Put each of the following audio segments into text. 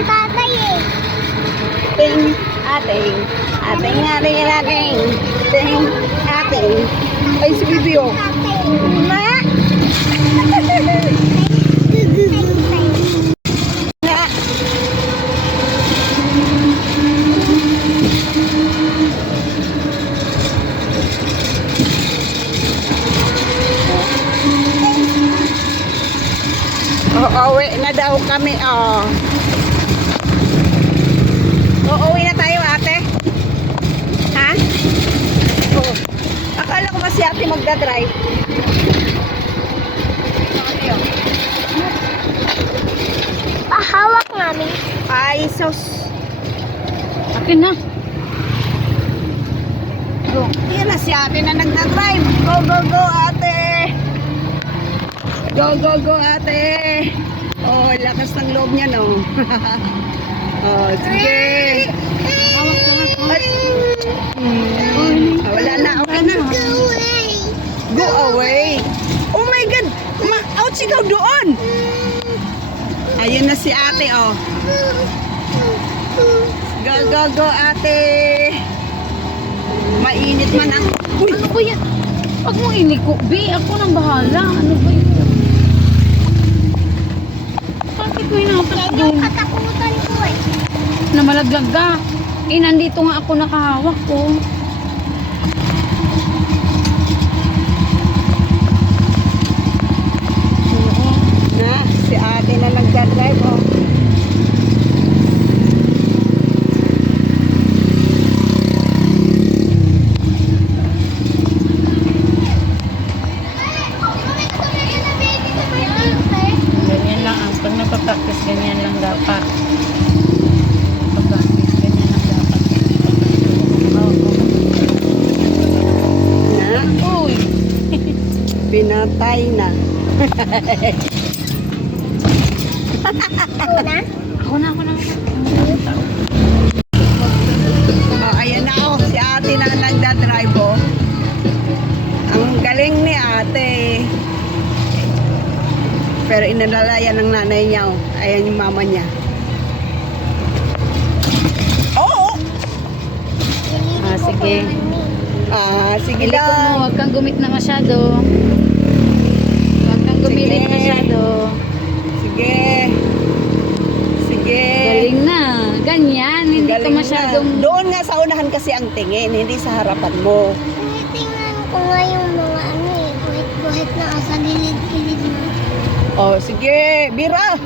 si tatay eh. Ting, ating, ting, ating. Ay, si Bibi, oh. Ma! Na! Uuwi na daw kami, oh. Uuwi na tayo, ate. Ha? Oo. Akala ko ba si ate magdadrive? Pahawak namin. Ay, sus. Akin na. Oh, yan na si ate na nagdadrive. Go, go, go, ate. Go, go, go, ate. Oh, lakas ng loob niya, no? Oh, sige. Hawak ko nga. Ay. Wala na, okay na. Go away. Go away. Oh my God. Ouch, ikaw doon. Ayun na si ate, oh. Go, go, go, ate. Mainit man ang... Uy, Ano ba yan? Huwag mong iliko, B. Ako nang bahala. Ano ba yun? Bakit mo hinapat Yan doon? yung katakutan ko eh. Na malaglag ka. Eh, nandito nga ako nakahawak ko. na, si ate na nagdadrive, oh. Ganyan lang. Pag napapractice, ganyan lang dapat. Pag-practice, ganyan lang dapat. Na, Uy! pinatay na. Una? Ako na. Oh, ayan na, oh, si ate na nagdadrive, oh. Ang galing ni ate. Pero inalalayan ng nanay niya, oh. Ayan yung mama niya. Oo! Ah, sige. Sige Iliko mo, lang. huwag kang gumit na masyado. Huwag kang gumilit Sige. masyado. Sige. Sige. Galing na. Ganyan. Hindi ka Galing masyadong... na. Doon nga sa unahan kasi ang tingin, hindi sa harapan mo. Tinitingnan ko nga yung mga ano eh. Buhit-buhit na sa gilid-gilid na. Oh, sige, bira.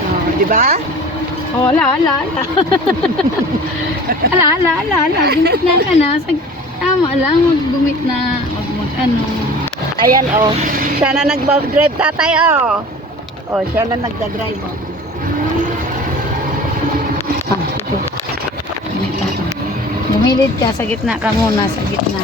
Oh, di ba? Oh, ala. ala. Gumit na ka na. Tama lang. Huwag gumit na. Huwag ano. Ayan, oh. Siya na nag-drive, tatay, oh. Oh, siya na nagda-drive, oh. Gumilid ka. Sa gitna ka muna. Sa gitna.